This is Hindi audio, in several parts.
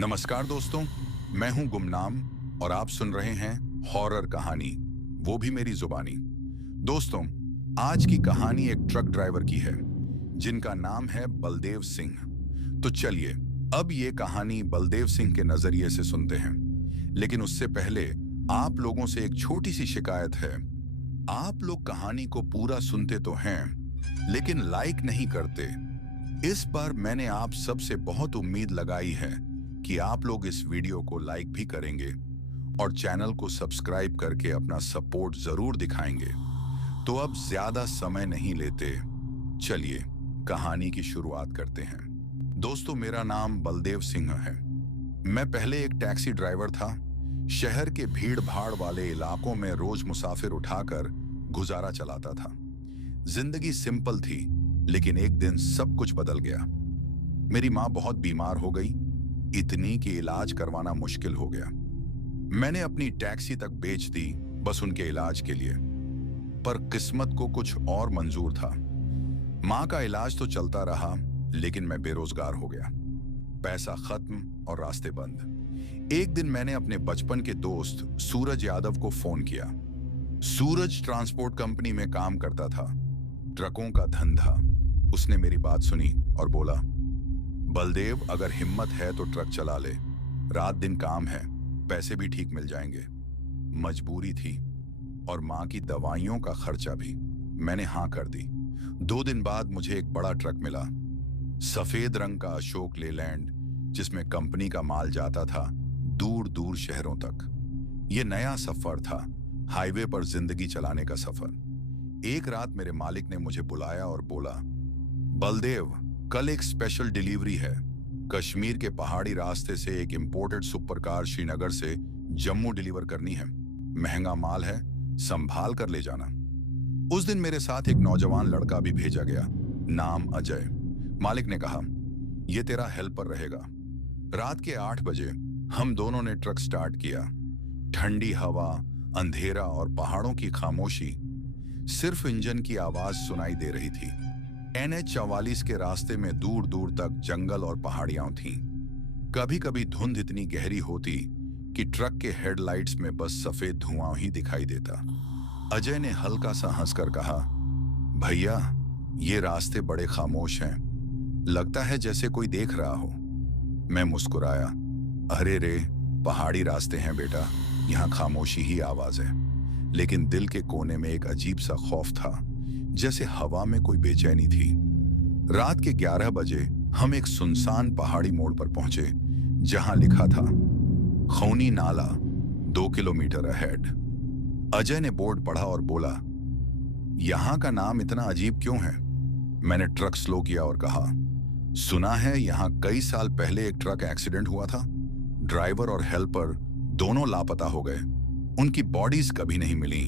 नमस्कार दोस्तों, मैं हूं गुमनाम और आप सुन रहे हैं हॉरर कहानी, वो भी मेरी जुबानी। दोस्तों, आज की कहानी एक ट्रक ड्राइवर की है जिनका नाम है बलदेव सिंह। तो चलिए अब ये कहानी बलदेव सिंह के नजरिए से सुनते हैं। लेकिन उससे पहले आप लोगों से एक छोटी सी शिकायत है। आप लोग कहानी को पूरा सुनते तो हैं, लेकिन लाइक नहीं करते। इस बार मैंने आप सबसे बहुत उम्मीद लगाई है कि आप लोग इस वीडियो को लाइक भी करेंगे और चैनल को सब्सक्राइब करके अपना सपोर्ट जरूर दिखाएंगे। तो अब ज्यादा समय नहीं लेते, चलिए कहानी की शुरुआत करते हैं। दोस्तों, मेरा नाम बलदेव सिंह है। मैं पहले एक टैक्सी ड्राइवर था। शहर के भीड़ भाड़ वाले इलाकों में रोज मुसाफिर उठाकर गुजारा चलाता था। जिंदगी सिंपल थी, लेकिन एक दिन सब कुछ बदल गया। मेरी माँ बहुत बीमार हो गई, इतनी कि इलाज करवाना मुश्किल हो गया। मैंने अपनी टैक्सी तक बेच दी बस उनके इलाज के लिए। पर किस्मत को कुछ और मंजूर था। माँ का इलाज तो चलता रहा, लेकिन मैं बेरोजगार हो गया। पैसा खत्म और रास्ते बंद। एक दिन मैंने अपने बचपन के दोस्त सूरज यादव को फोन किया। सूरज ट्रांसपोर्ट कंपनी में काम करता था, ट्रकों का धंधा। उसने मेरी बात सुनी और बोला, बलदेव, अगर हिम्मत है तो ट्रक चला ले। रात दिन काम है, पैसे भी ठीक मिल जाएंगे। मजबूरी थी और माँ की दवाइयों का खर्चा भी। मैंने हाँ कर दी। 2 दिन बाद मुझे एक बड़ा ट्रक मिला, सफेद रंग का अशोक लेलैंड, जिसमें कंपनी का माल जाता था दूर दूर शहरों तक। यह नया सफर था, हाईवे पर जिंदगी चलाने का सफर। एक रात मेरे मालिक ने मुझे बुलाया और बोला, बलदेव, कल एक स्पेशल डिलीवरी है। कश्मीर के पहाड़ी रास्ते से एक इंपोर्टेड सुपरकार श्रीनगर से जम्मू डिलीवर करनी है। महंगा माल है, संभाल कर ले जाना। उस दिन मेरे साथ एक नौजवान लड़का भी भेजा गया, नाम अजय। मालिक ने कहा, यह तेरा हेल्पर रहेगा। रात के 8 बजे हम दोनों ने ट्रक स्टार्ट किया। ठंडी हवा, अंधेरा और पहाड़ों की खामोशी। सिर्फ इंजन की आवाज सुनाई दे रही थी। NH 44 के रास्ते में दूर दूर तक जंगल और पहाड़ियां थीं। कभी कभी धुंध इतनी गहरी होती कि ट्रक के हेडलाइट्स में बस सफेद धुआं ही दिखाई देता। अजय ने हल्का सा हंसकर कहा, भैया, ये रास्ते बड़े खामोश हैं, लगता है जैसे कोई देख रहा हो। मैं मुस्कुराया, अरे रे, पहाड़ी रास्ते हैं बेटा, यहाँ खामोशी ही आवाज है। लेकिन दिल के कोने में एक अजीब सा खौफ था, जैसे हवा में कोई बेचैनी थी। रात के 11 बजे हम एक सुनसान पहाड़ी मोड़ पर पहुंचे, जहां लिखा था, खौनी नाला 2 किलोमीटर अहेड। अजय ने बोर्ड पढ़ा और बोला, यहां का नाम इतना अजीब क्यों है? मैंने ट्रक स्लो किया और कहा, सुना है यहां कई साल पहले एक ट्रक एक्सीडेंट हुआ था। ड्राइवर और हेल्पर दोनों लापता हो गए, उनकी बॉडीज कभी नहीं मिली।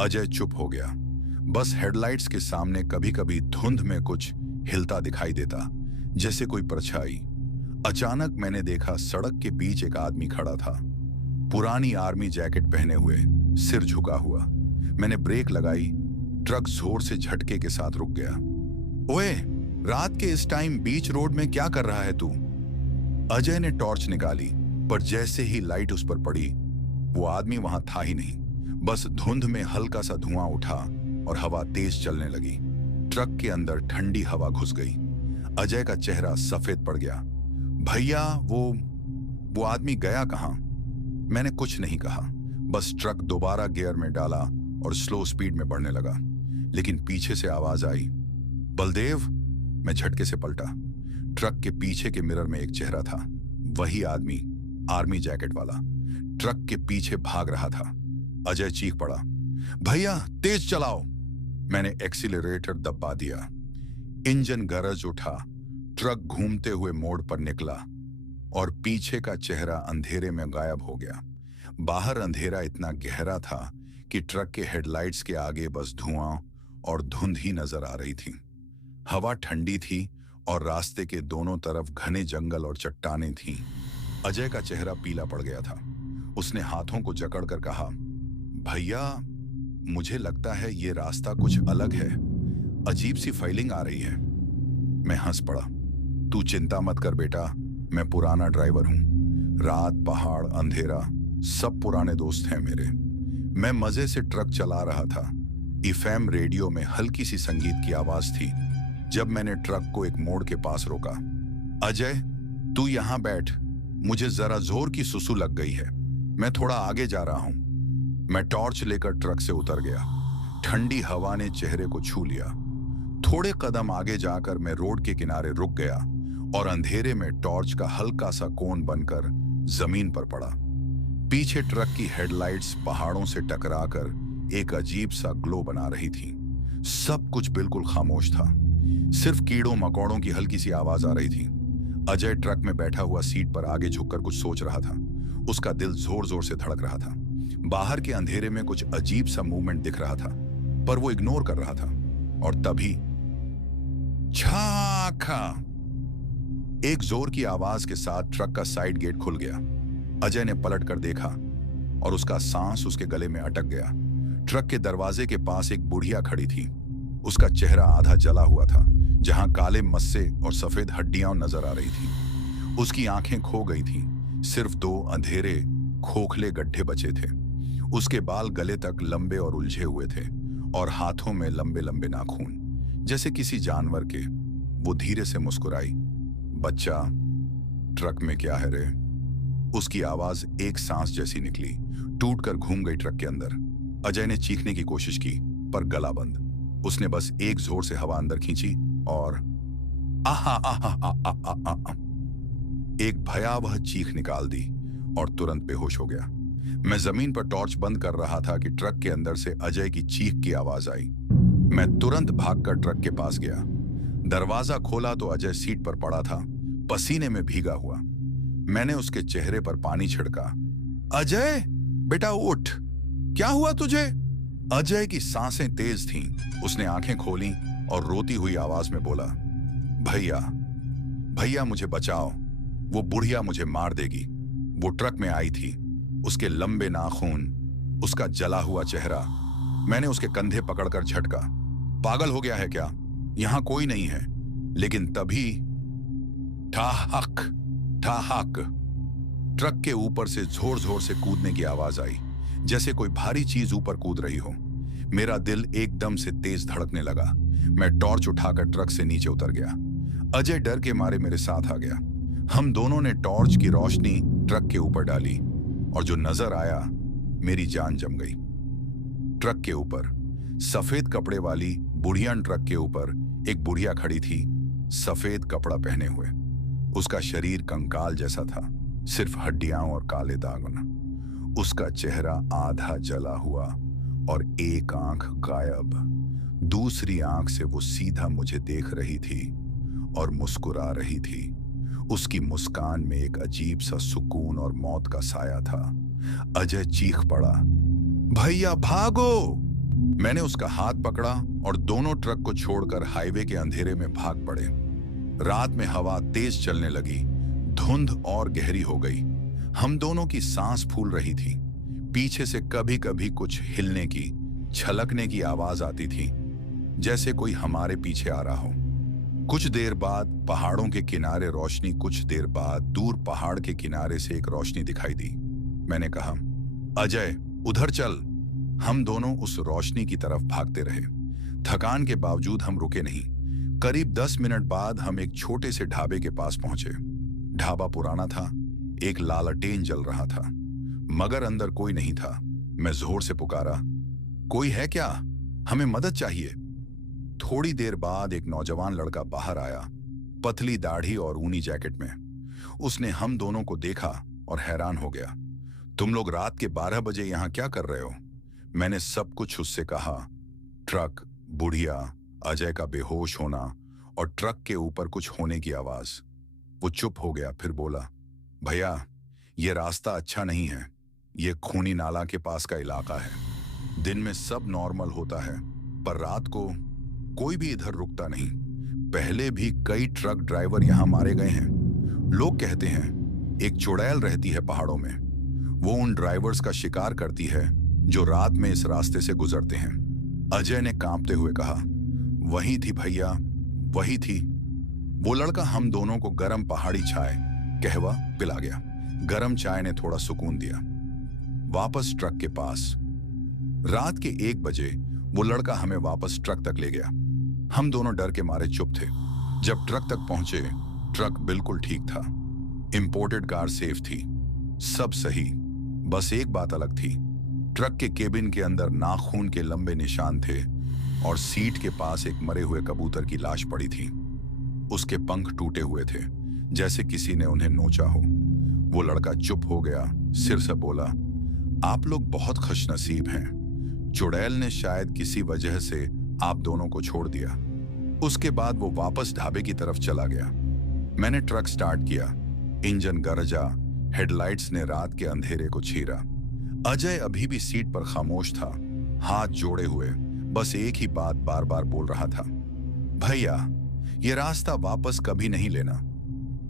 अजय चुप हो गया। बस हेडलाइट्स के सामने कभी कभी धुंध में कुछ हिलता दिखाई देता, जैसे कोई परछाई। अचानक मैंने देखा, सड़क के बीच एक आदमी खड़ा था, पुरानी आर्मी जैकेट पहने हुए, सिर झुका हुआ। मैंने ब्रेक लगाई, ट्रक जोर से झटके के साथ रुक गया। ओए, रात के इस टाइम बीच रोड में क्या कर रहा है तू? अजय ने टॉर्च निकाली, पर जैसे ही लाइट उस पर पड़ी, वो आदमी वहां था ही नहीं। बस धुंध में हल्का सा धुआं उठा और हवा तेज चलने लगी। ट्रक के अंदर ठंडी हवा घुस गई। अजय का चेहरा सफेद पड़ गया। भैया, वो आदमी गया कहां? मैंने कुछ नहीं कहा, बस ट्रक दोबारा गियर में डाला और स्लो स्पीड में बढ़ने लगा। लेकिन पीछे से आवाज आई, बलदेव। मैं झटके से पलटा। ट्रक के पीछे के मिरर में एक चेहरा था, वही आदमी, आर्मी जैकेट वाला, ट्रक के पीछे भाग रहा था। अजय चीख पड़ा, भैया तेज चलाओ। मैंने एक्सीलरेटर दबा दिया। इंजन गरज उठा, ट्रक घूमते हुए मोड़ पर निकला और पीछे का चेहरा अंधेरे में गायब हो गया। बाहर अंधेरा इतना गहरा था कि ट्रक के हेडलाइट्स के आगे बस धुआं और धुंध ही नजर आ रही थी। हवा ठंडी थी और रास्ते के दोनों तरफ घने जंगल और चट्टानें थीं। अजय का चेहरा पीला पड़ गया था। उसने हाथों को जकड़कर कहा, भैया, मुझे लगता है ये रास्ता कुछ अलग है, अजीब सी फीलिंग आ रही है। मैं हंस पड़ा। तू चिंता मत कर बेटा, मैं पुराना ड्राइवर हूँ। रात, पहाड़, अंधेरा, सब पुराने दोस्त हैं मेरे। मैं मजे से ट्रक चला रहा था। एफएम रेडियो में हल्की सी संगीत की आवाज थी। जब मैंने ट्रक को एक मोड़ के पास रोका, अजय, तू यहां बैठ, मुझे जरा जोर की सुसु लग गई है, मैं थोड़ा आगे जा रहा हूं। मैं टॉर्च लेकर ट्रक से उतर गया। ठंडी हवा ने चेहरे को छू लिया। थोड़े कदम आगे जाकर मैं रोड के किनारे रुक गया और अंधेरे में टॉर्च का हल्का सा कोन बनकर जमीन पर पड़ा। पीछे ट्रक की हेडलाइट्स पहाड़ों से टकराकर एक अजीब सा ग्लो बना रही थी। सब कुछ बिल्कुल खामोश था। सिर्फ कीड़ों मकोड़ों की हल्की सी आवाज आ रही थी। अजय ट्रक में बैठा हुआ सीट पर आगे झुककर कुछ सोच रहा था। उसका दिल जोर जोर से धड़क रहा था। बाहर के अंधेरे में कुछ अजीब सा मूवमेंट दिख रहा था, पर वो इग्नोर कर रहा था। और तभी छाखा, एक जोर की आवाज के साथ ट्रक का साइड गेट खुल गया। अजय ने पलट कर देखा और उसका सांस उसके गले में अटक गया। ट्रक के दरवाजे के पास एक बुढ़िया खड़ी थी। उसका चेहरा आधा जला हुआ था, जहां काले मस्से और सफेद हड्डियां नजर आ रही थी। उसकी आंखें खो गई थीं। सिर्फ दो अंधेरे खोखले गड्ढे बचे थे। उसके बाल गले तक लंबे और उलझे हुए थे और हाथों में लंबे लंबे नाखून, जैसे किसी जानवर के। वो धीरे से मुस्कुराई। बच्चा, ट्रक में क्या है रे? उसकी आवाज एक सांस जैसी निकली, टूटकर घूम गई ट्रक के अंदर। अजय ने चीखने की कोशिश की, पर गला बंद। उसने बस एक जोर से हवा अंदर खींची और आहा आहा आहा आहा आहा एक भयावह चीख निकाल दी और तुरंत बेहोश हो गया। मैं जमीन पर टॉर्च बंद कर रहा था कि ट्रक के अंदर से अजय की चीख की आवाज आई। मैं तुरंत भागकर ट्रक के पास गया। दरवाजा खोला तो अजय सीट पर पड़ा था, पसीने में भीगा हुआ। मैंने उसके चेहरे पर पानी छिड़का। अजय, बेटा उठ, क्या हुआ तुझे? अजय की सांसें तेज थीं। उसने आंखें खोली और रोती हुई आवाज में बोला, भैया, भैया मुझे बचाओ, वो बुढ़िया मुझे मार देगी। वो ट्रक में आई थी, उसके लंबे नाखून, उसका जला हुआ चेहरा। मैंने उसके कंधे पकड़कर झटका। पागल हो गया है क्या? यहां कोई नहीं है। लेकिन तभी ठाहक ठाहक, ट्रक के ऊपर से जोर जोर से कूदने की आवाज आई, जैसे कोई भारी चीज ऊपर कूद रही हो। मेरा दिल एकदम से तेज धड़कने लगा। मैं टॉर्च उठाकर ट्रक से नीचे उतर गया। अजय डर के मारे मेरे साथ आ गया। हम दोनों ने टॉर्च की रोशनी ट्रक के ऊपर डाली और जो नजर आया, मेरी जान जम गई। ट्रक के ऊपर सफेद कपड़े वाली बुढ़ियान ट्रक के ऊपर एक बुढ़िया खड़ी थी, सफेद कपड़ा पहने हुए। उसका शरीर कंकाल जैसा था, सिर्फ हड्डियां और काले दाग। उसका चेहरा आधा जला हुआ और एक आंख गायब। दूसरी आंख से वो सीधा मुझे देख रही थी और मुस्कुरा रही थी। उसकी मुस्कान में एक अजीब सा सुकून और मौत का साया था। अजय चीख पड़ा, भैया भागो! मैंने उसका हाथ पकड़ा और दोनों ट्रक को छोड़कर हाईवे के अंधेरे में भाग पड़े। रात में हवा तेज चलने लगी, धुंध और गहरी हो गई। हम दोनों की सांस फूल रही थी। पीछे से कभी कभी कुछ हिलने की, छलकने की आवाज आती थी, जैसे कोई हमारे पीछे आ रहा हो। कुछ देर बाद पहाड़ों के किनारे रोशनी, कुछ देर बाद दूर पहाड़ के किनारे से एक रोशनी दिखाई दी। मैंने कहा, अजय उधर चल। हम दोनों उस रोशनी की तरफ भागते रहे। थकान के बावजूद हम रुके नहीं। करीब 10 मिनट बाद हम एक छोटे से ढाबे के पास पहुंचे। ढाबा पुराना था, एक लालटेन जल रहा था, मगर अंदर कोई नहीं था। मैं जोर से पुकारा, कोई है क्या? हमें मदद चाहिए। थोड़ी देर बाद एक नौजवान लड़का बाहर आया, पतली दाढ़ी और ऊनी जैकेट में। उसने हम दोनों को देखा और हैरान हो गया। तुम लोग रात के 12 बजे यहां क्या कर रहे हो? मैंने सब कुछ उससे कहा। ट्रक, बुढ़िया, अजय का बेहोश होना और ट्रक के ऊपर कुछ होने की आवाज। वो चुप हो गया, फिर बोला, भैया ये रास्ता अच्छा नहीं है। ये खूनी नाला के पास का इलाका है। दिन में सब नॉर्मल होता है, पर रात को कोई भी इधर रुकता नहीं। पहले भी कई ट्रक ड्राइवर यहां मारे गए हैं। लोग कहते हैं एक चुड़ैल रहती है पहाड़ों में, वो उन ड्राइवर्स का शिकार करती है जो रात में इस रास्ते से गुजरते हैं। अजय ने कांपते हुए कहा, वही थी भैया, वही थी। वो लड़का हम दोनों को गर्म पहाड़ी चाय, कहवा पिला गया। गरम चाय ने थोड़ा सुकून दिया। वापस ट्रक के पास। रात के 1 बजे वो लड़का हमें वापस ट्रक तक ले गया। हम दोनों डर के मारे चुप थे। जब ट्रक तक पहुंचे, ट्रक बिल्कुल ठीक था। इंपोर्टेड कार सेफ थी, सब सही। बस एक बात अलग थी। ट्रक के केबिन के अंदर नाखून के लंबे निशान थे और सीट के पास एक मरे हुए कबूतर की लाश पड़ी थी। उसके पंख टूटे हुए थे, जैसे किसी ने उन्हें नोचा हो। वो लड़का चुप हो गया, सिर से बोला, आप लोग बहुत खुशनसीब हैं। चुड़ैल ने शायद किसी वजह से आप दोनों को छोड़ दिया। उसके बाद वो वापस ढाबे की तरफ चला गया। मैंने ट्रक स्टार्ट किया। इंजन गरजा, हेडलाइट्स ने रात के अंधेरे को चीरा। अजय अभी भी सीट पर खामोश था, हाथ जोड़े हुए, बस एक ही बात बार बार बोल रहा था, भैया ये रास्ता वापस कभी नहीं लेना।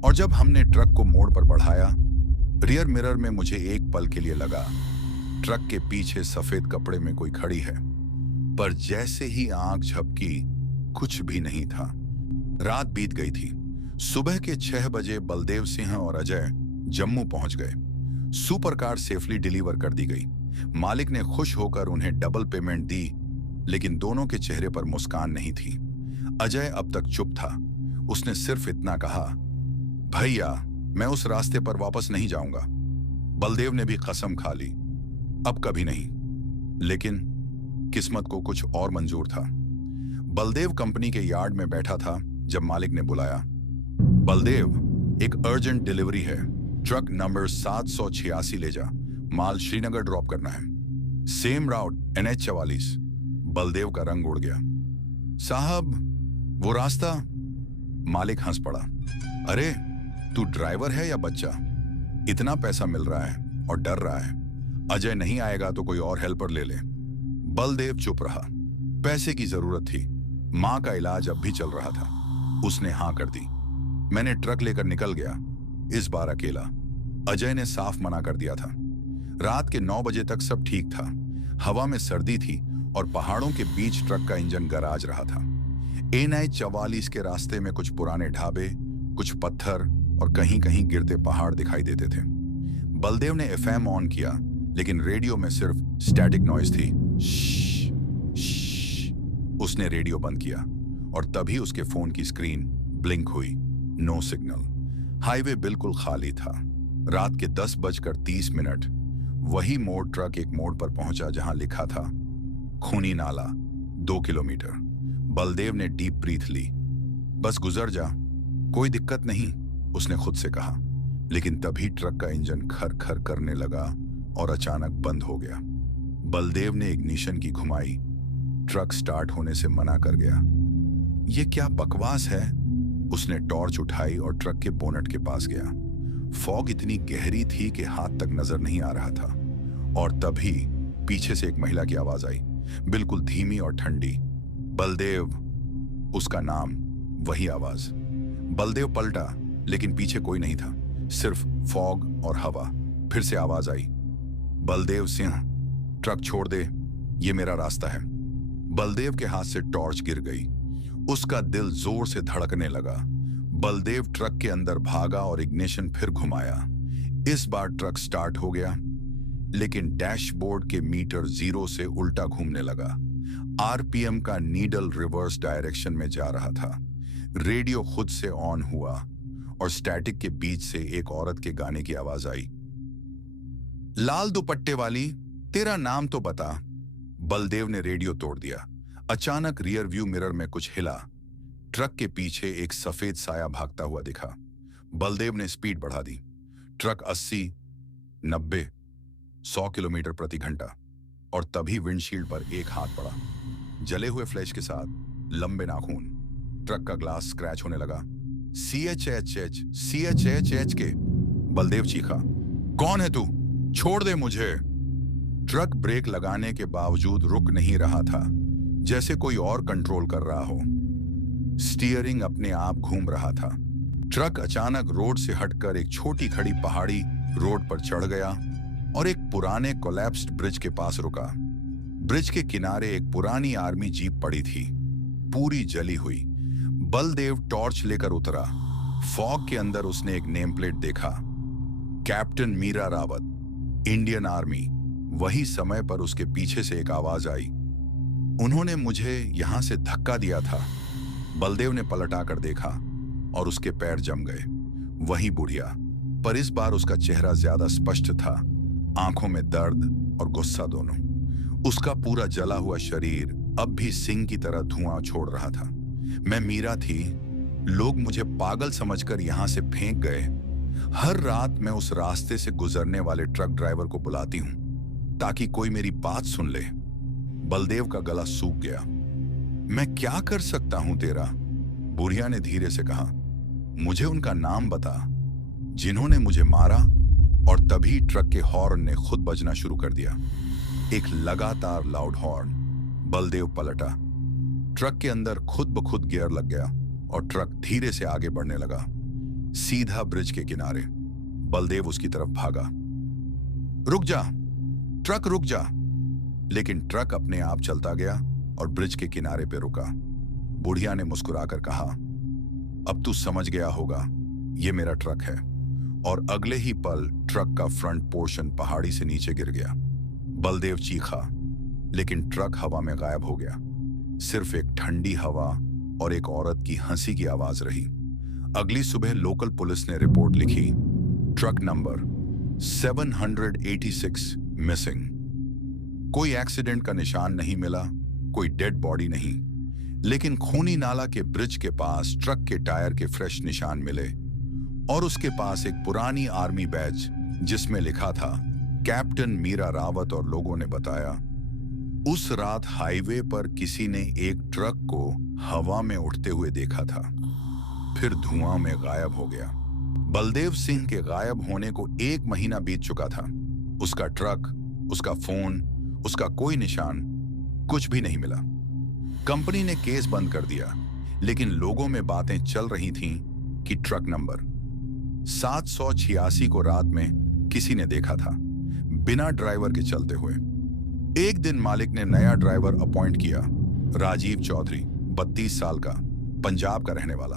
और जब हमने ट्रक को मोड़ पर बढ़ाया, रियर मिरर में मुझे एक पल के लिए लगा ट्रक के पीछे सफेद कपड़े में कोई खड़ी है, पर जैसे ही आंख झपकी कुछ भी नहीं था। रात बीत गई थी। सुबह के 6 बजे बलदेव सिंह और अजय जम्मू पहुंच गए। सुपर कार सेफली डिलीवर कर दी गई। मालिक ने खुश होकर उन्हें डबल पेमेंट दी, लेकिन दोनों के चेहरे पर मुस्कान नहीं थी। अजय अब तक चुप था। उसने सिर्फ इतना कहा, भैया मैं उस रास्ते पर वापस नहीं जाऊंगा। बलदेव ने भी कसम खा ली, अब कभी नहीं। लेकिन किस्मत को कुछ और मंजूर था। बलदेव कंपनी के यार्ड में बैठा था जब मालिक ने बुलाया, बलदेव एक अर्जेंट डिलीवरी है, ट्रक नंबर 786 ले जा, माल श्रीनगर ड्रॉप करना है, सेम राउट NH 44। बलदेव का रंग उड़ गया। साहब वो रास्ता। मालिक हंस पड़ा, अरे तू ड्राइवर है या बच्चा? इतना पैसा मिल रहा है और डर रहा है। अजय नहीं आएगा तो कोई और हेल्पर ले ले। बलदेव चुप रहा। पैसे की जरूरत थी, मां का इलाज अब भी चल रहा था। उसने हां कर दी। मैंने ट्रक लेकर निकल गया, इस बार अकेला। अजय ने साफ मना कर दिया था। रात के 9 बजे तक सब ठीक था। हवा में सर्दी थी और पहाड़ों के बीच ट्रक का इंजन गराज रहा था। NH 44 के रास्ते में कुछ पुराने ढाबे, कुछ पत्थर और कहीं कहीं गिरते पहाड़ दिखाई देते थे। बलदेव ने FM ऑन किया, लेकिन रेडियो में सिर्फ स्टैटिक नॉइज थी। उसने रेडियो बंद किया और तभी उसके फोन की स्क्रीन ब्लिंक हुई। No signal. हाईवे बिल्कुल खाली था। रात के 10:30। वही मोड़ ट्रक एक मोड़ पर पहुंचा जहां लिखा था खूनी नाला 2 किलोमीटर। बलदेव ने डीप ब्रीथ ली। बस गुजर जा, कोई दिक्कत नहीं, उसने खुद से कहा। लेकिन तभी ट्रक का इंजन खर खर करने लगा और अचानक बंद हो गया। बलदेव ने इग्निशन की घुमाई। ट्रक स्टार्ट होने से मना कर गया। ये क्या बकवास है? उसने टॉर्च उठाई और ट्रक के बोनट के पास गया। फॉग इतनी गहरी थी कि हाथ तक नजर नहीं आ रहा था। और तभी पीछे से एक महिला की आवाज आई, बिल्कुल धीमी और ठंडी। बलदेव, उसका नाम, वही आवाज। बलदेव पलटा, लेकिन पीछे कोई नहीं था, सिर्फ फॉग और हवा। फिर से आवाज आई, बलदेव सिंह, ट्रक छोड़ दे, ये मेरा रास्ता है। बलदेव के हाथ से टॉर्च गिर गई। उसका दिल जोर से धड़कने लगा। बलदेव ट्रक के अंदर भागा और इग्निशन फिर घुमाया। इस बार ट्रक स्टार्ट हो गया, लेकिन डैशबोर्ड के मीटर 0 से उल्टा घूमने लगा। RPM का नीडल रिवर्स डायरेक्शन में जा रहा था। रेडियो खुद से ऑन हुआ और स्टैटिक के बीच से एक औरत के गाने की आवाज आई, लाल दुपट्टे वाली, तेरा नाम तो बता। बलदेव ने रेडियो तोड़ दिया। अचानक रियर व्यू मिरर में कुछ हिला। ट्रक के पीछे एक सफेद साया भागता हुआ दिखा। बलदेव ने स्पीड बढ़ा दी। ट्रक 80, 90, 100 किलोमीटर प्रति घंटा। और तभी विंडशील्ड पर एक हाथ पड़ा, जले हुए फ्लैश के साथ लंबे नाखून। ट्रक का ग्लास स्क्रैच होने लगा। CHH के। बलदेव चीखा, कौन है तू? छोड़ दे मुझे। ट्रक ब्रेक लगाने के बावजूद रुक नहीं रहा था, जैसे कोई और कंट्रोल कर रहा हो। स्टीयरिंग अपने आप घूम रहा था। ट्रक अचानक रोड से हटकर एक छोटी खड़ी पहाड़ी रोड पर चढ़ गया और एक पुराने कोलैप्स्ड ब्रिज के पास रुका। ब्रिज के किनारे एक पुरानी आर्मी जीप पड़ी थी, पूरी जली हुई। बलदेव टॉर्च लेकर उतरा। फॉग के अंदर उसने एक नेम प्लेट देखा, captain Meera Rawat, Indian army. वही समय पर उसके पीछे से एक आवाज आई, उन्होंने मुझे यहां से धक्का दिया था। बलदेव ने पलटा कर देखा और उसके पैर जम गए। वही बुढ़िया, पर इस बार उसका चेहरा ज्यादा स्पष्ट था, आंखों में दर्द और गुस्सा दोनों। उसका पूरा जला हुआ शरीर अब भी सिंह की तरह धुआं छोड़ रहा था। मैं मीरा थी, लोग मुझे पागल समझकर यहां से फेंक गए। हर रात मैं उस रास्ते से गुजरने वाले ट्रक ड्राइवर को बुलाती हूं ताकि कोई मेरी बात सुन ले। बलदेव का गला सूख गया। मैं क्या कर सकता हूं तेरा? बुढ़िया ने धीरे से कहा, मुझे उनका नाम बता जिन्होंने मुझे मारा। और तभी ट्रक के हॉर्न ने खुद बजना शुरू कर दिया, एक लगातार लाउड हॉर्न। बलदेव पलटा। ट्रक के अंदर खुद ब खुद गियर लग गया और ट्रक धीरे से आगे बढ़ने लगा, सीधा ब्रिज के किनारे। बलदेव उसकी तरफ भागा। रुक जा ट्रक, रुक जा। लेकिन ट्रक अपने आप चलता गया और ब्रिज के किनारे पे रुका। बुढ़िया ने मुस्कुराकर कहा, अब तू समझ गया होगा, ये मेरा ट्रक है। और अगले ही पल ट्रक का फ्रंट पोर्शन पहाड़ी से नीचे गिर गया। बलदेव चीखा, लेकिन ट्रक हवा में गायब हो गया। सिर्फ एक ठंडी हवा और एक औरत की हंसी की आवाज रही। अगली सुबह लोकल पुलिस ने रिपोर्ट लिखी, ट्रक नंबर 786 मिसिंग। कोई एक्सीडेंट का निशान नहीं मिला, कोई डेड बॉडी नहीं, लेकिन खूनी नाला के ब्रिज के पास ट्रक के टायर के फ्रेश निशान मिले और उसके पास एक पुरानी आर्मी बैज जिसमें लिखा था कैप्टन मीरा रावत। और लोगों ने बताया उस रात हाईवे पर किसी ने एक ट्रक को हवा में उड़ते हुए देखा था, फिर धुआं में गायब हो गया। बलदेव सिंह के गायब होने को 1 महीना बीत चुका था। उसका ट्रक, उसका फोन, उसका कोई निशान, कुछ भी नहीं मिला। कंपनी ने केस बंद कर दिया, लेकिन लोगों में बातें चल रही थीं कि ट्रक नंबर 786 को रात में किसी ने देखा था, बिना ड्राइवर के चलते हुए। एक दिन मालिक ने नया ड्राइवर अपॉइंट किया, राजीव चौधरी, 32 साल का, पंजाब का रहने वाला।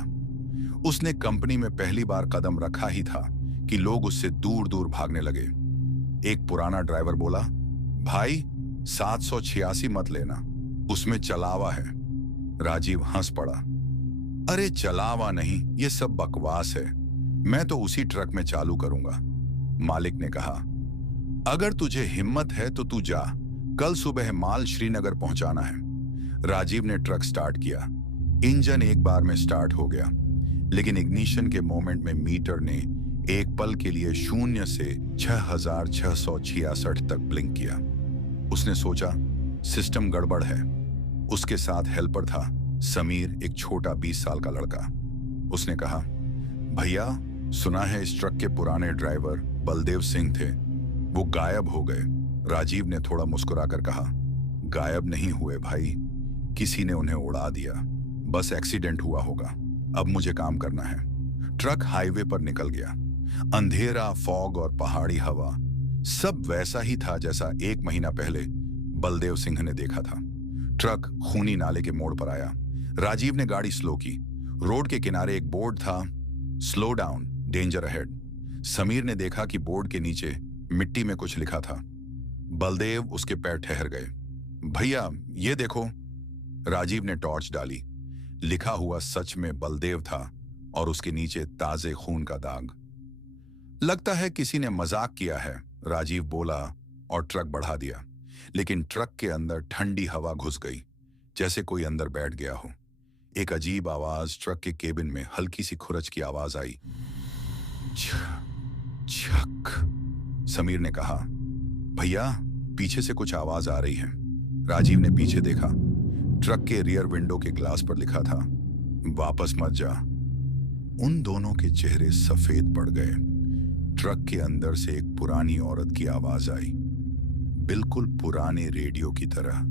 उसने कंपनी में पहली बार कदम रखा ही था कि लोग उससे दूर दूर भागने लगे। एक पुराना ड्राइवर बोला, भाई 786 मत लेना, उसमें चलावा है। राजीव हंस पड़ा, अरे चलावा नहीं, ये सब बकवास है, मैं तो उसी ट्रक में चालू करूंगा। मालिक ने कहा, अगर तुझे हिम्मत है तो तू जा, कल सुबह माल श्रीनगर पहुंचाना है। राजीव ने ट्रक स्टार्ट किया। इंजन एक बार में स्टार्ट हो गया, लेकिन इग्निशन के मोमेंट में मीटर ने एक पल के लिए 0 से 6666 तक ब्लिंक किया। उसने सोचा सिस्टम गड़बड़ है। उसके साथ हेल्पर था समीर, एक छोटा 20 साल का लड़का। उसने कहा, भैया सुना है इस ट्रक के पुराने ड्राइवर बलदेव सिंह थे, वो गायब हो गए। राजीव ने थोड़ा मुस्कुराकर कहा, गायब नहीं हुए भाई, किसी ने उन्हें उड़ा दिया, बस एक्सीडेंट हुआ होगा। अब मुझे काम करना है। ट्रक हाईवे पर निकल गया। अंधेरा, फॉग और पहाड़ी हवा सब वैसा ही था जैसा 1 महीना पहले बलदेव सिंह ने देखा था। ट्रक खूनी नाले के मोड़ पर आया। राजीव ने गाड़ी स्लो की। रोड के किनारे एक बोर्ड था, slow down, danger ahead. Sameer ने देखा कि बोर्ड के नीचे मिट्टी में कुछ लिखा था। बलदेव उसके पैर ठहर गए। भैया ये देखो। राजीव ने टॉर्च डाली। लिखा हुआ सच में बलदेव था और उसके नीचे ताजे खून का दाग। लगता है किसी ने मजाक किया है, राजीव बोला और ट्रक बढ़ा दिया। लेकिन ट्रक के अंदर ठंडी हवा घुस गई, जैसे कोई अंदर बैठ गया हो। एक अजीब आवाज, ट्रक के केबिन में हल्की सी खुरच की आवाज आई। छक। समीर ने कहा, भैया पीछे से कुछ आवाज आ रही है। राजीव ने पीछे देखा। ट्रक के रियर विंडो के ग्लास पर लिखा था, वापस मत जा। उन दोनों के चेहरे सफेद पड़ गए। ट्रक के अंदर से एक पुरानी औरत की आवाज आई, बिल्कुल पुराने रेडियो की तरह।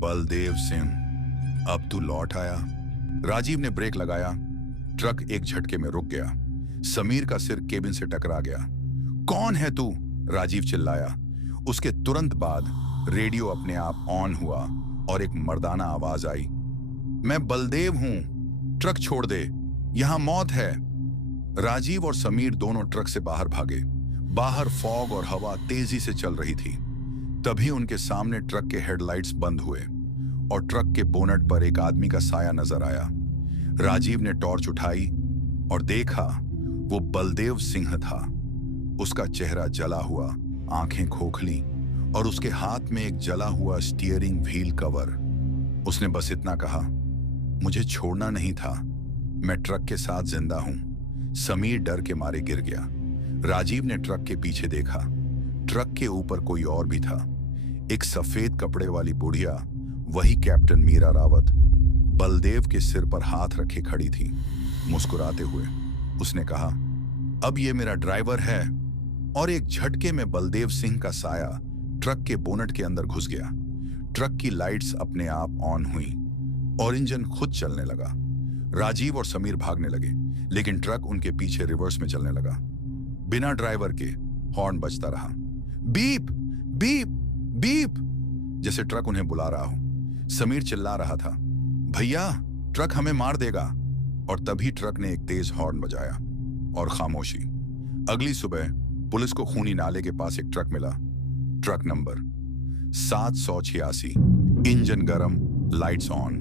बलदेव सिंह, अब तू लौट आया। राजीव ने ब्रेक लगाया। ट्रक एक झटके में रुक गया। समीर का सिर केबिन से टकरा गया। कौन है तू? राजीव चिल्लाया। उसके तुरंत बाद रेडियो अपने आप ऑन हुआ और एक मर्दाना आवाज आई, मैं बलदेव हूं, ट्रक छोड़ दे, यहां मौत है। राजीव और समीर दोनों ट्रक से बाहर भागे। बाहर फॉग और हवा तेजी से चल रही थी। तभी उनके सामने ट्रक के हेडलाइट्स बंद हुए और ट्रक के बोनट पर एक आदमी का साया नजर आया। राजीव ने टॉर्च उठाई और देखा, वो बलदेव सिंह था। उसका चेहरा जला हुआ, आंखें खोखली और उसके हाथ में एक जला हुआ स्टीयरिंग व्हील कवर। उसने बस इतना कहा, मुझे छोड़ना नहीं था, मैं ट्रक के साथ जिंदा हूं। समीर डर के मारे गिर गया। राजीव ने ट्रक के पीछे देखा। ट्रक के ऊपर कोई और भी था, एक सफेद कपड़े वाली बुढ़िया, वही कैप्टन मीरा रावत, बलदेव के सिर पर हाथ रखे खड़ी थी। मुस्कुराते हुए उसने कहा, अब ये मेरा ड्राइवर है। और एक झटके में बलदेव सिंह का साया ट्रक के बोनट के अंदर घुस गया। ट्रक की लाइट्स अपने आप ऑन हुई और इंजन खुद चलने लगा। राजीव और समीर भागने लगे, लेकिन ट्रक उनके पीछे रिवर्स में चलने लगा। बिना ड्राइवर के हॉर्न बजता रहा, बीप बीप बीप, जैसे ट्रक उन्हें बुला रहा हो। समीर चिल्ला रहा था, भैया ट्रक हमें मार देगा। और तभी ट्रक ने एक तेज हॉर्न बजाया और खामोशी। अगली सुबह पुलिस को खूनी नाले के पास एक ट्रक मिला। ट्रक नंबर 786, इंजन गरम, लाइट्स ऑन,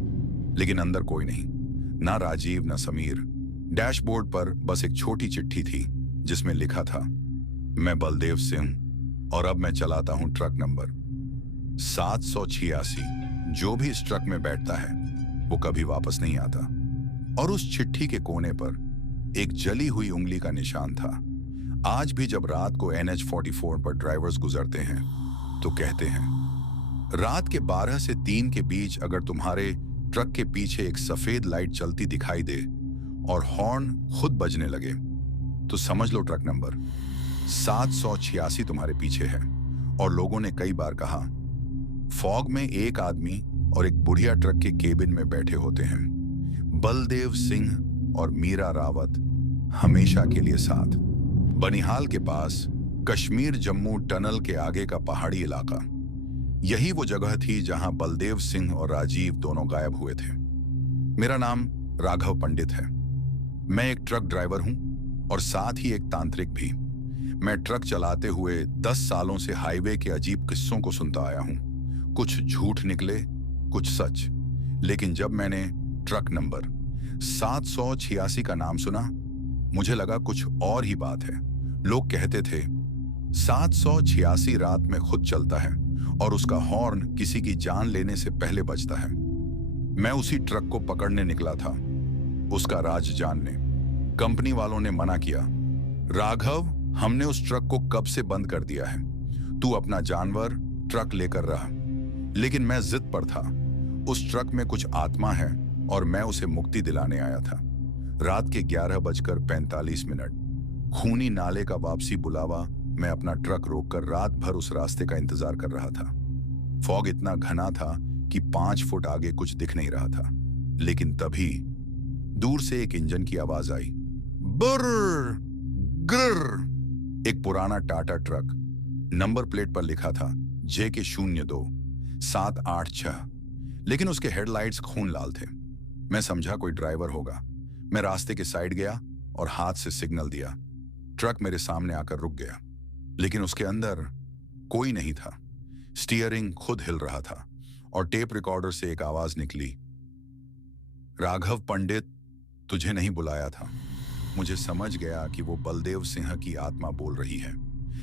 लेकिन अंदर कोई नहीं, ना राजीव ना समीर। डैशबोर्ड पर बस एक छोटी चिट्ठी थी जिसमें लिखा था, मैं बलदेव सिंह और अब मैं चलाता हूं ट्रक नंबर 786। जो भी इस ट्रक में बैठता है वो कभी वापस नहीं आता। और उस चिट्ठी के कोने पर एक जली हुई उंगली का निशान था। आज भी जब रात को NH44 पर ड्राइवर्स गुजरते हैं तो कहते हैं, रात के 12 से 3 के बीच अगर तुम्हारे ट्रक के पीछे एक सफेद लाइट चलती दिखाई दे और हॉर्न खुद बजने लगे तो समझ लो ट्रक नंबर 786 तुम्हारे पीछे है। और लोगों ने कई बार कहा, फॉग में एक आदमी और एक बुढ़िया ट्रक के केबिन में बैठे होते हैं, बलदेव सिंह और मीरा रावत हमेशा के लिए साथ। बनिहाल के पास कश्मीर जम्मू टनल के आगे का पहाड़ी इलाका, यही वो जगह थी जहां बलदेव सिंह और राजीव दोनों गायब हुए थे। मेरा नाम राघव पंडित है। मैं एक ट्रक ड्राइवर हूं और साथ ही एक तांत्रिक भी। मैं ट्रक चलाते हुए 10 सालों से हाईवे के अजीब किस्सों को सुनता आया हूं। कुछ झूठ निकले, कुछ सच। लेकिन जब मैंने ट्रक नंबर 786 का नाम सुना, मुझे लगा कुछ और ही बात है। लोग कहते थे 786 रात में खुद चलता है और उसका हॉर्न किसी की जान लेने से पहले बजता है। मैं उसी ट्रक को पकड़ने निकला था, उसका राज जानने। कंपनी वालों ने मना किया, राघव हमने उस ट्रक को कब से बंद कर दिया है, तू अपना जानवर ट्रक लेकर रहा। लेकिन मैं जिद पर था, उस ट्रक में कुछ आत्मा है और मैं उसे मुक्ति दिलाने आया था। रात के 11:45, खूनी नाले का वापसी बुलावा। मैं अपना ट्रक रोककर रात भर उस रास्ते का इंतजार कर रहा था। फॉग इतना घना था कि 5 फुट आगे कुछ दिख नहीं रहा था। लेकिन तभी दूर से एक इंजन की आवाज आई, बुर्र ग्रर। एक पुराना टाटा ट्रक, नंबर प्लेट पर लिखा था JK02 786, लेकिन उसके हेडलाइट्स खून लाल थे। मैं समझा कोई ड्राइवर होगा। मैं रास्ते के साइड गया और हाथ से सिग्नल दिया। ट्रक मेरे सामने आकर रुक गया, लेकिन उसके अंदर कोई नहीं था। स्टीयरिंग खुद हिल रहा था और टेप रिकॉर्डर से एक आवाज निकली, राघव पंडित, तुझे नहीं बुलाया था। मुझे समझ गया कि वो बलदेव सिंह की आत्मा बोल रही है।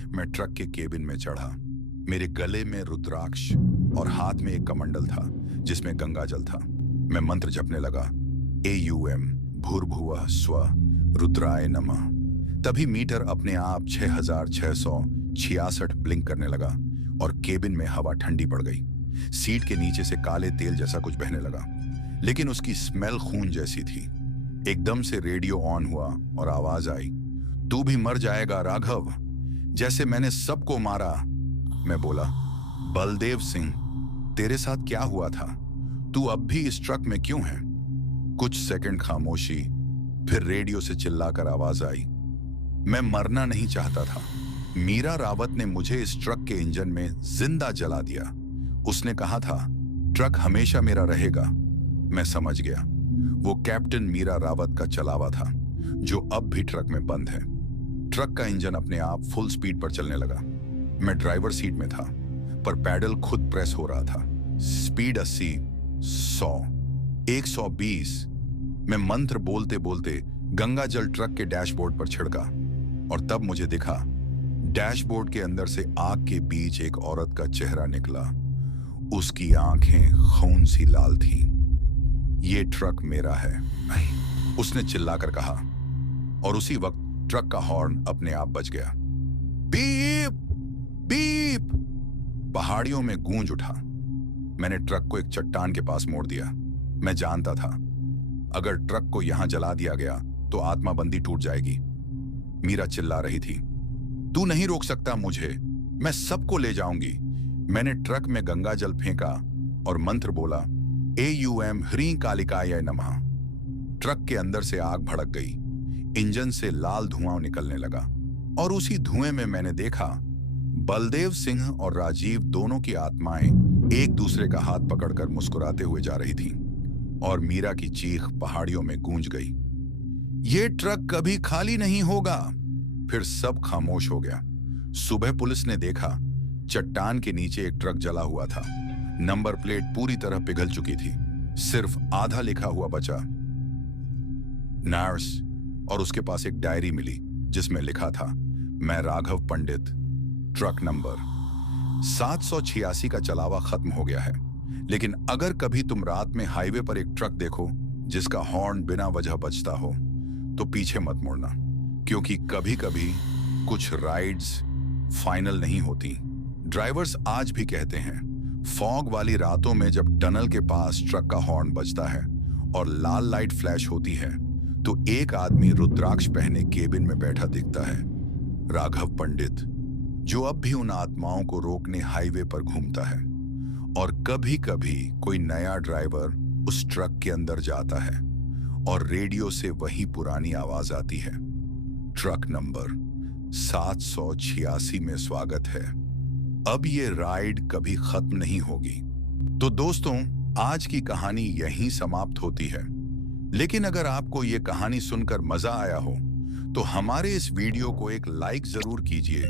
मैं ट्रक के केबिन में चढ़ा। मेरे गले में रुद्राक्ष और हाथ में एक कमंडल था जिसमें गंगा जल था। मैं मंत्र जपने लगा, AUM भूर्भुवः स्वः रुद्राय नमः। तभी मीटर अपने आप 6666 ब्लिंक करने लगा और केबिन में हवा ठंडी पड़ गई। सीट के नीचे से काले तेल जैसा कुछ बहने लगा, लेकिन उसकी स्मेल खून जैसी थी। एकदम से रेडियो ऑन हुआ और आवाज आई, तू भी मर जाएगा राघव, जैसे मैंने सबको मारा। मैं बोला, बलदेव सिंह, तेरे साथ क्या हुआ था? तू अब भी इस ट्रक में क्यों है? कुछ सेकंड खामोशी, फिर रेडियो से चिल्लाकर आवाज आई, मैं मरना नहीं चाहता था। मीरा रावत ने मुझे इस ट्रक के इंजन में जिंदा जला दिया। उसने कहा था, ट्रक हमेशा मेरा रहेगा। मैं समझ गया, वो कैप्टन मीरा रावत का चलावा था। जो अब भी ट्रक में बंद है। ट्रक का इंजन अपने आप फुल स्पीड पर चलने लगा। मैं ड्राइवर सीट में था, पर पैडल खुद प्रेस हो रहा था। स्पीड 80, 100, 120। मैं मंत्र बोलते बोलते गंगा जल ट्रक के डैशबोर्ड पर छिड़का और तब मुझे दिखा डैशबोर्ड के अंदर से आग के बीच एक औरत का चेहरा निकला। उसकी आंखें खून सी लाल थीं। ये ट्रक मेरा है, उसने चिल्लाकर कहा और उसी वक्त ट्रक का हॉर्न अपने आप बज गया। बीप बीप पहाड़ियों में गूंज उठा। मैंने ट्रक को एक चट्टान के पास मोड़ दिया। मैं जानता था अगर ट्रक को यहां जला दिया गया तो आत्माबंदी टूट जाएगी। मीरा चिल्ला रही थी, तू नहीं रोक सकता मुझे, मैं सबको ले जाऊंगी। मैंने ट्रक में गंगा जल फेंका और मंत्र बोला, AUM ह्रीं कालिकाय नमः। ट्रक के अंदर से आग भड़क गई। इंजन से लाल धुआं निकलने लगा और उसी धुएं में मैंने देखा बलदेव सिंह और राजीव दोनों की आत्माएं एक दूसरे का हाथ पकड़कर मुस्कुराते हुए जा रही थीं और मीरा की चीख पहाड़ियों में गूंज गई, ये ट्रक कभी खाली नहीं होगा। फिर सब खामोश हो गया। सुबह पुलिस ने देखा चट्टान के नीचे एक ट्रक जला हुआ था। नंबर प्लेट पूरी तरह पिघल चुकी थी, सिर्फ आधा लिखा हुआ बचा। नर्स और उसके पास एक डायरी मिली जिसमें लिखा था, मैं राघव पंडित, ट्रक नंबर 786 का चलावा खत्म हो गया है। लेकिन अगर कभी तुम रात में हाईवे पर एक ट्रक देखो जिसका हॉर्न बिना वजह बजता हो तो पीछे मत मुड़ना, क्योंकि कभी कभी कुछ राइड्स फाइनल नहीं होती। ड्राइवर्स आज भी कहते हैं फॉग वाली रातों में जब टनल के पास ट्रक का हॉर्न बजता है और लाल लाइट फ्लैश होती है तो एक आदमी रुद्राक्ष पहने केबिन में बैठा दिखता है, राघव पंडित, जो अब भी उन आत्माओं को रोकने हाईवे पर घूमता है। और कभी कभी कोई नया ड्राइवर उस ट्रक के अंदर जाता है और रेडियो से वही पुरानी आवाज आती है, ट्रक नंबर 786 में स्वागत है, अब ये राइड कभी खत्म नहीं होगी। तो दोस्तों, आज की कहानी यहीं समाप्त होती है। लेकिन अगर आपको ये कहानी सुनकर मजा आया हो तो हमारे इस वीडियो को एक लाइक जरूर कीजिए,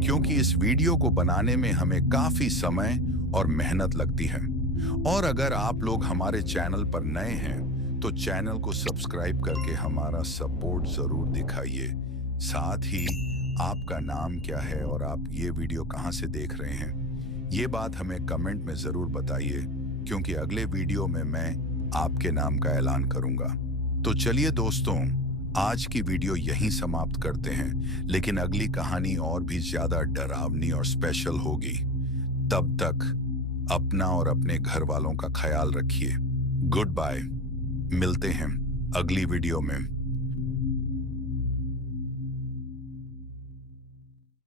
क्योंकि इस वीडियो को बनाने में हमें काफी समय और मेहनत लगती है। और अगर आप लोग हमारे चैनल पर नए हैं तो चैनल को सब्सक्राइब करके हमारा सपोर्ट जरूर दिखाइए। साथ ही आपका नाम क्या है और आप ये वीडियो कहाँ से देख रहे हैं, ये बात हमें कमेंट में जरूर बताइए, क्योंकि अगले वीडियो में मैं आपके नाम का ऐलान करूंगा। तो चलिए दोस्तों, आज की वीडियो यहीं समाप्त करते हैं, लेकिन अगली कहानी और भी ज्यादा डरावनी और स्पेशल होगी। तब तक अपना और अपने घर वालों का ख्याल रखिए। गुड बाय, मिलते हैं अगली वीडियो में।